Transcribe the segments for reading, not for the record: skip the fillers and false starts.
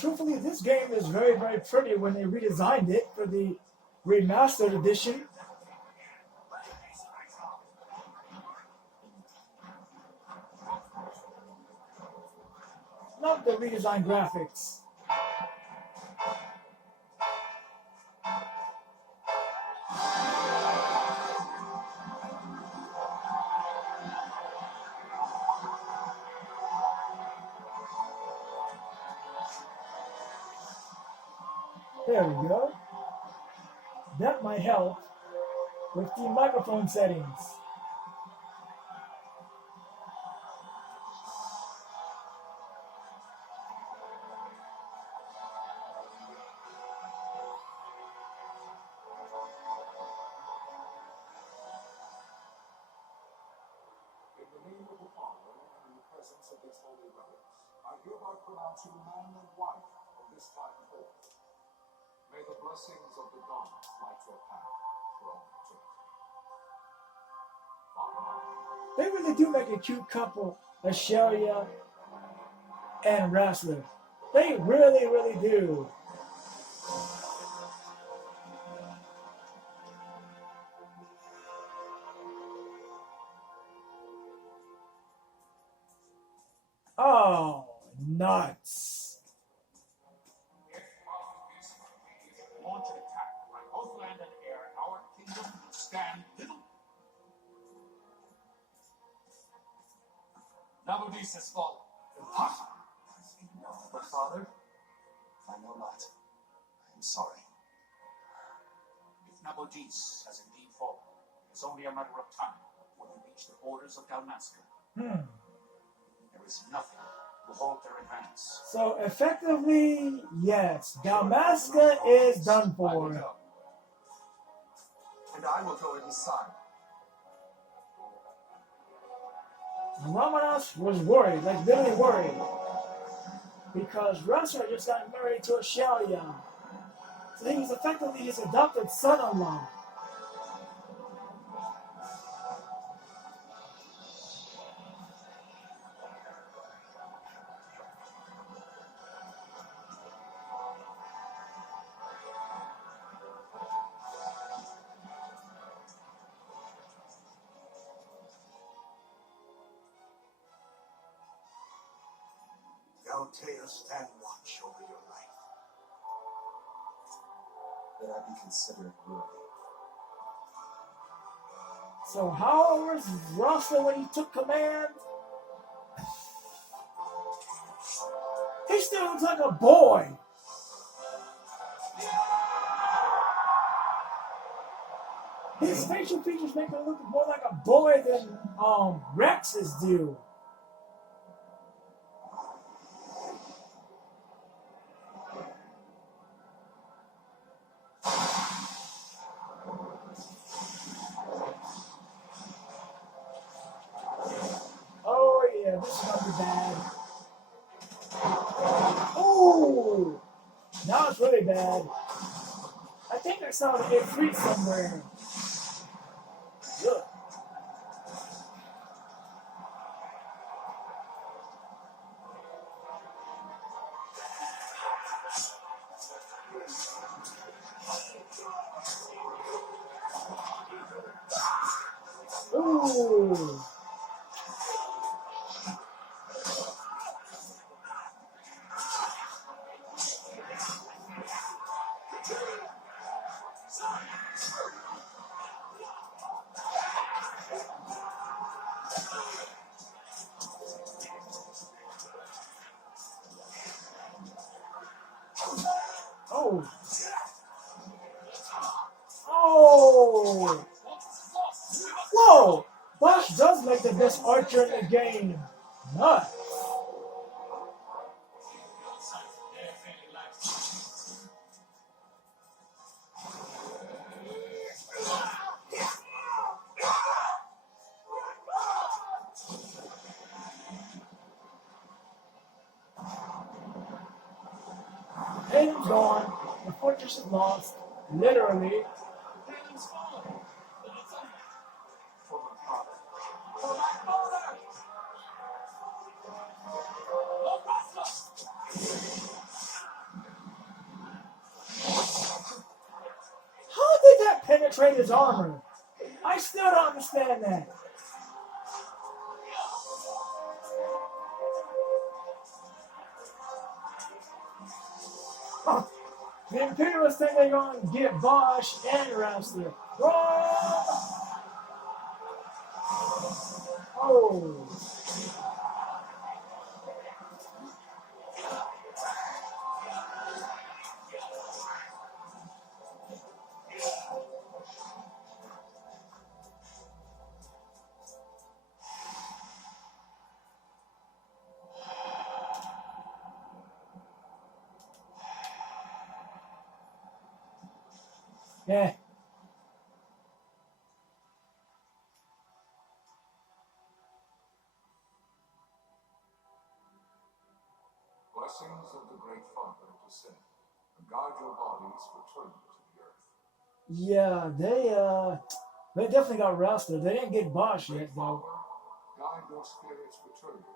Truthfully, this game is very, very pretty when they redesigned it for the remastered edition. Not the redesigned graphics. There we go. That might help with the microphone settings. In the name of the Father, and in the presence of this holy relic, I hereby pronounce you man and wife of this time forth. May the blessings of the gods light your path for all eternity. They really do make a cute couple, Ashelia and Wrestler. They really, really do. Oh, nuts. Launch an attack by both land and air. Our kingdom will stand little. Nabudis has fallen. Impossible. But father, I know not. I am sorry. If Nabudis has indeed fallen, it's only a matter of time when we reach the borders of Dalmasca. There is nothing to halt their advance. So effectively, yes, Dalmasca is done I will for. go. And I will go at his side. Ramanas was worried, like literally worried, because Wrestler just got married to Ashelia. So he's effectively his adopted son-in-law. Altea, stand watch over your life. That I be considered worthy. So how old was Rasta when he took command? He still looks like a boy. His facial features make him look more like a boy than Rex's do. Oh yeah, this is gonna be bad. Oh, now it's really bad. I think I saw it free somewhere. Ugh. Ooh. Oh. Oh. Whoa. Bosch does make the best archer in the game. Nuts. Hayden's gone. The fortress is lost. Literally. trade his armor. I still don't understand that. Huh. The Imperialists think they're going to get Bosch and Wrestler. Oh. Yeah. Blessings of the Great Father descend and guide your bodies return to the earth. Yeah, they definitely got Wrestler. They didn't get Bosch yet, though. Guide your spirits return to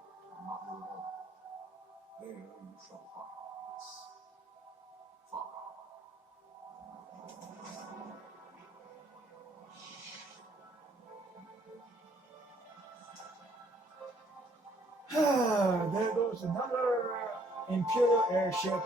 Mother of all. There you shall find peace. Father. There goes another Imperial airship.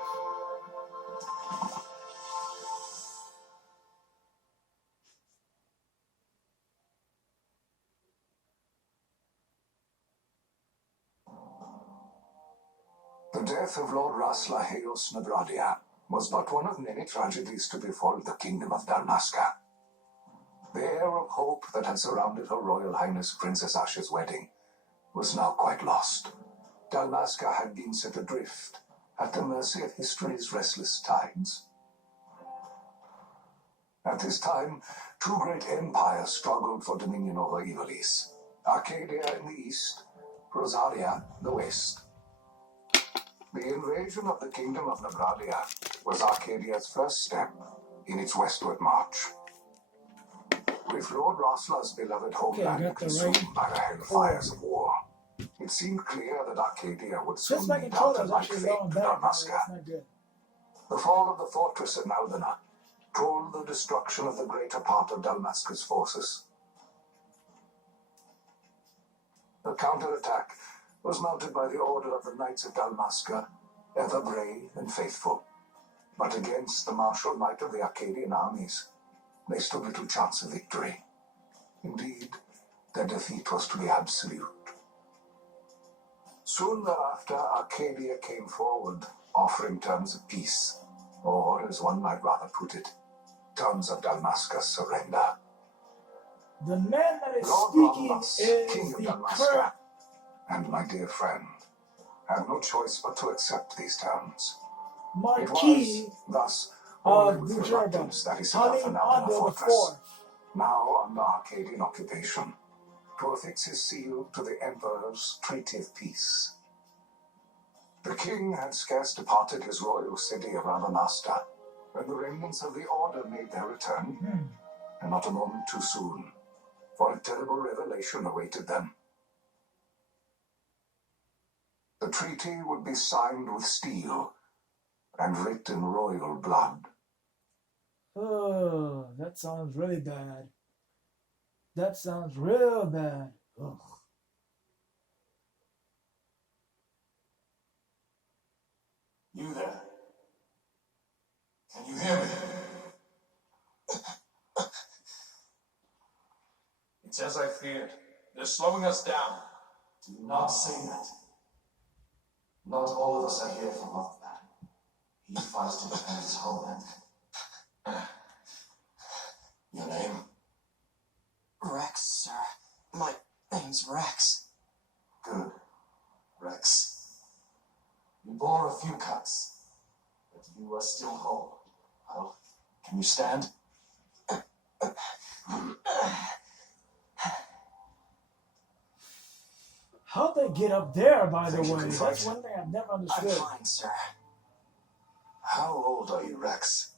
The death of Lord Rasla Heos Nabradia was but one of many tragedies to befall the kingdom of Dalmasca. The air of hope that had surrounded Her Royal Highness Princess Asha's wedding was now quite lost. Dalmasca had been set adrift, at the mercy of history's restless tides. At this time, two great empires struggled for dominion over Ivalice. Arcadia in the east, Rosaria the west. The invasion of the kingdom of Nabradia was Arcadia's first step in its westward march. With Lord Rasla's beloved homeland consumed by the hellfires of war, it seemed clear that Arcadia would soon be out of like fate to Dalmasca. The fall of the fortress at Naldana told the destruction of the greater part of Dalmasca's forces. The counterattack was mounted by the order of the Knights of Dalmasca, ever brave and faithful. But against the martial might of the Arcadian armies, they stood little chance of victory. Indeed, their defeat was to be absolute. Soon thereafter, Arcadia came forward, offering terms of peace, or, as one might rather put it, terms of Dalmasca's surrender. The man that is Lord speaking Romulus, is King of the Dalmasca, and my dear friend, had no choice but to accept these terms. It Marquis was, thus, of only with Bujerba, reluctance that he set out for Naldana the Fortress, Fourth. now under Arcadian occupation, to affix his seal to the Emperor's treaty of peace. The king had scarce departed his royal city of Ravenasta when the remnants of the order made their return, and not a moment too soon, for a terrible revelation awaited them. The treaty would be signed with steel and writ in royal blood. Oh, that sounds really bad. That sounds real bad. Ugh. You there? Can you hear me? It's as I feared. They're slowing us down. Do not say that. Not all of us are here for love, man. He fights to defend his homeland. Your name? Reks, sir. My name's Reks. Good. Reks. You bore a few cuts, but you are still whole. Well, can you stand? How'd they get up there, by the Think you way? can That's fight? one thing I've never I'm understood. fine, sir. How old are you, Reks?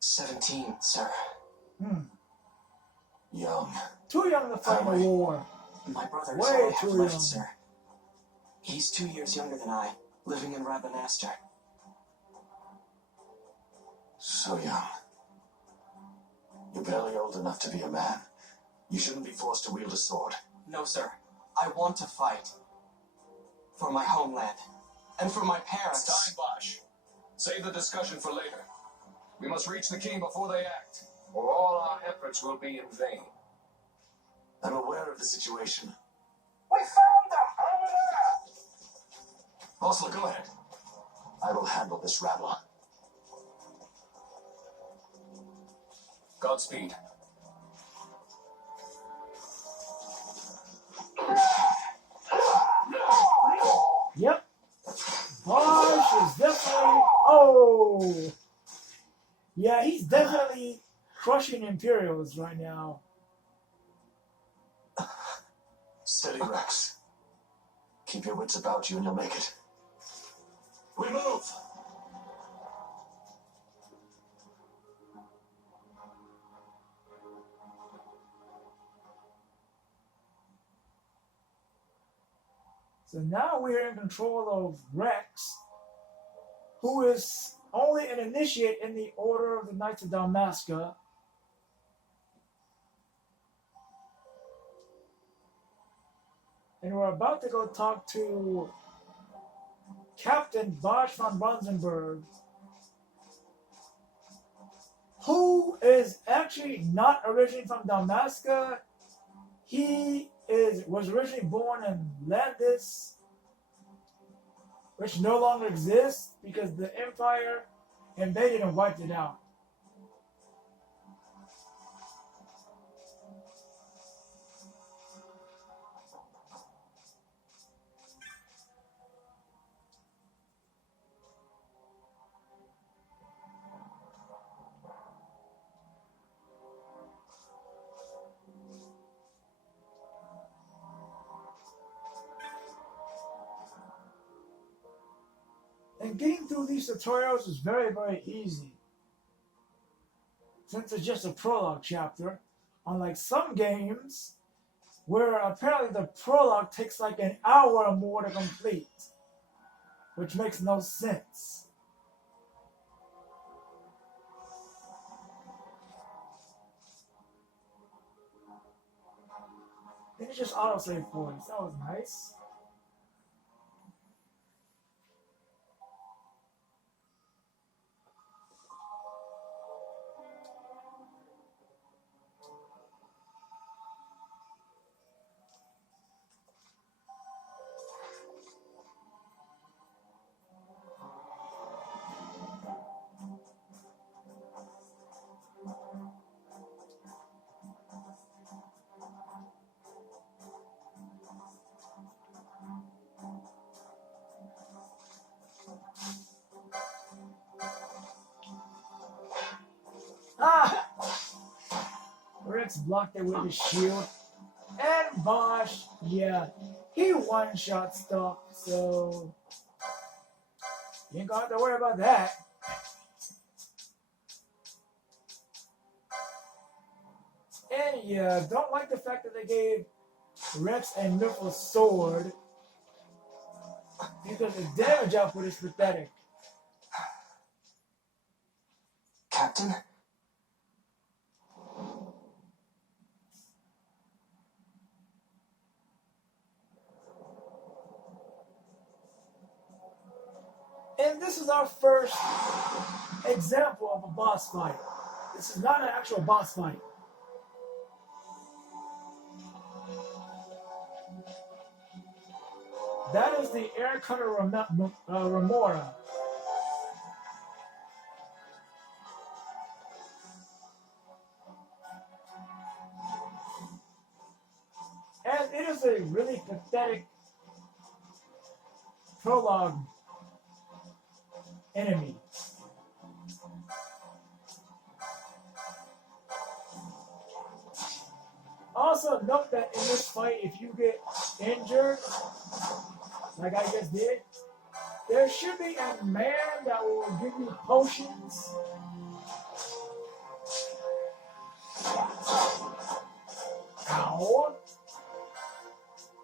17, sir. Young. Too young to fight in a war. My brother is Way all I have too left, young. sir. He's 2 years younger than I, living in Rabanastre. So young. You're barely old enough to be a man. You shouldn't be forced to wield a sword. No, sir. I want to fight. For my homeland. And for my parents. It's time, Bosch. Save the discussion for later. We must reach the king before they act, or all our efforts will be in vain. I'm aware of the situation. We found them over there! Bossler, go ahead. I will handle this rabble. Godspeed. Yep. Bosch is definitely. Oh! Yeah, he's definitely crushing Imperials right now. Steady, Reks. Keep your wits about you and you'll make it. We move! So now we're in control of Reks, who is only an initiate in the Order of the Knights of Dalmasca. And we're about to go talk to Captain Bosch von Bunzenberg, who is actually not originally from Dalmasca. He was originally born in Landis, which no longer exists because the Empire invaded and wiped it out. And getting through these tutorials is very, very easy, since it's just a prologue chapter, unlike some games where apparently the prologue takes like an hour or more to complete, which makes no sense. And it's just autosave points. That was nice. Ah! Reks blocked it with his shield. And Bosch, yeah, he one-shot stuff, so you ain't gonna have to worry about that. And yeah, don't like the fact that they gave Reks and Myth a sword, because the damage output is pathetic. Captain? And this is our first example of a boss fight. This is not an actual boss fight. That is the air cutter Remora. And it is a really pathetic prologue enemy. Also note that in this fight, if you get injured, like I just did, there should be a man that will give you potions. Ow.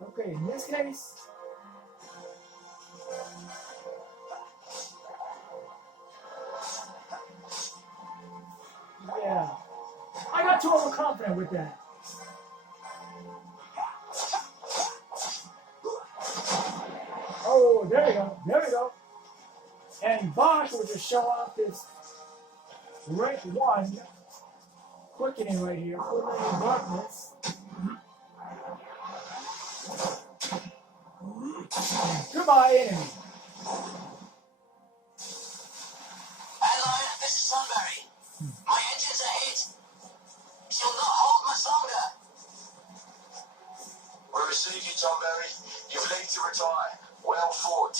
Okay, in this case, yeah, I confident with that. Oh, there we go. There we go. And Bosch will just show off his rank 1 quickening right here. Quickening darkness. Goodbye, enemy. Hello, this is Sunbury. My engines are hit. She'll not hold much longer. We receive you, Tom Berry. You've leave to retire. Well fought.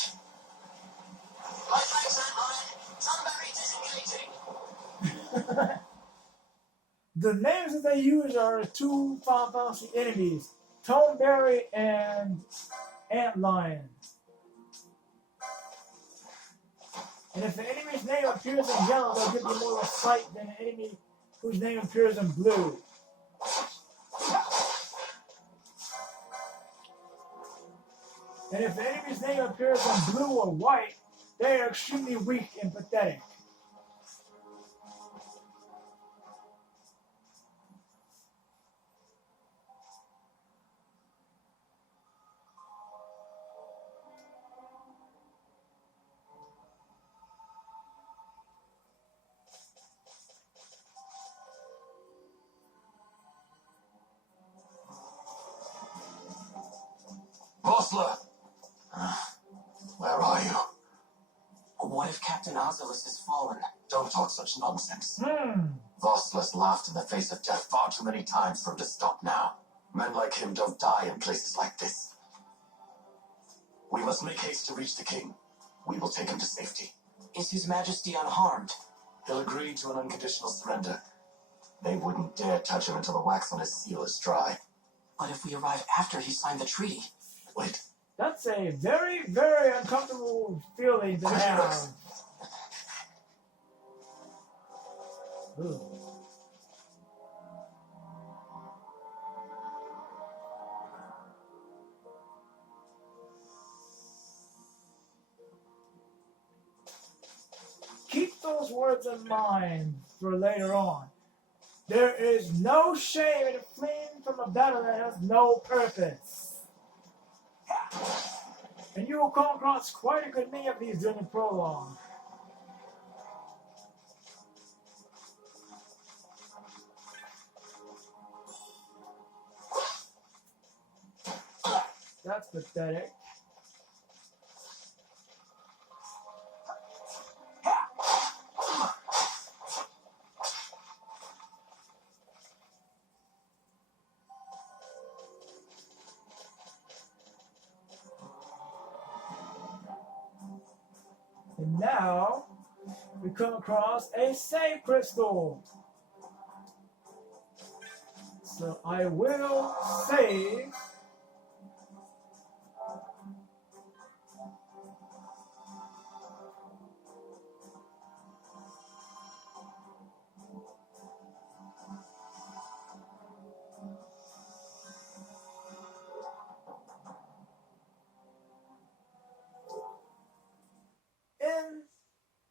My thanks, Admiral. Sunbury disengaging. The names that they use are two Final Fantasy enemies, Toneberry and Antlion. And if the enemy's name appears in yellow, they'll give you more of a fight than an enemy whose name appears in blue. And if the enemy's name appears in blue or white, they are extremely weak and pathetic. Vossler! Where are you? What if Captain Oculus has fallen? Don't talk such nonsense. Hmm. Vossler's laughed in the face of death far too many times for him to stop now. Men like him don't die in places like this. We must make haste to reach the king. We will take him to safety. Is His Majesty unharmed? He'll agree to an unconditional surrender. They wouldn't dare touch him until the wax on his seal is dry. But if we arrive after he signed the treaty? Wait. That's a very, very uncomfortable feeling to have. Reks. Ugh. Keep those words in mind for later on. There is no shame in fleeing from a battle that has no purpose. And you will come across quite a good many of these during the prologue. That's pathetic. And now we come across a save crystal. So I will save.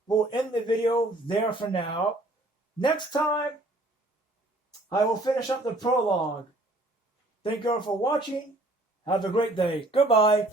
We'll end the video there for now. Next time, I will finish up the prologue. Thank you all for watching. Have a great day. Goodbye.